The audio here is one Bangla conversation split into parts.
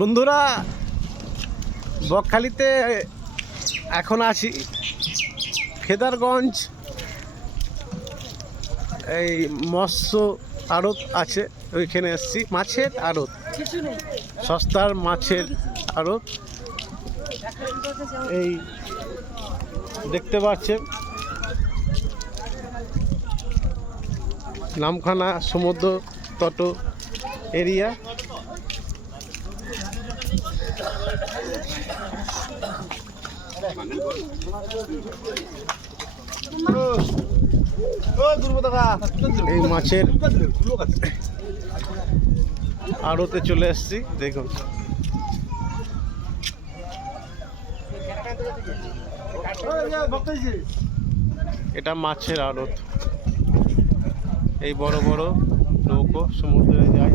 বন্ধুরা, বকখালিতে এখন আছি। ফেদারগঞ্জ এই মৎস্য আড়ত আছে, ওইখানে এসছি। মাছের আড়ত, সস্তার মাছের আড়ত। এই দেখতে পাচ্ছেন, নামখানা সমুদ্র তট এরিয়া। এই মাছের আড়তে চলে এসেছি, দেখুন। এটা মাছের আড়ত। এই বড় বড় নৌকো সমুদ্রে যায়।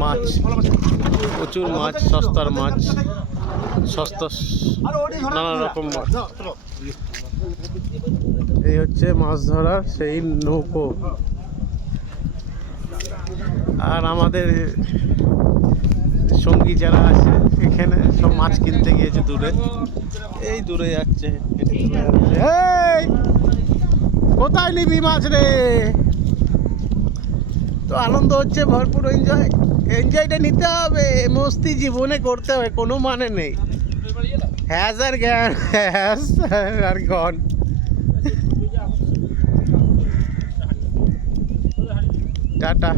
মাছ, প্রচুর মাছ, সস্তার মাছ, সস্তা নানা রকম মাছ। এই হচ্ছে মাছ ধরার সেই নৌকো। আর আমাদের সঙ্গী যারা আছে, এখানে সব মাছ কিনতে গিয়েছে দূরে। এই দূরে যাচ্ছে! কোথায় নিবি মাছ রে? তো আনন্দ হচ্ছে, ভরপুর এনজয় এনজয়টা নিতে হবে, মস্তি জীবনে করতে হবে, কোনো মানে নেই। হ্যাজ আর জ্ঞান হ্যাজ আর গন টাটা।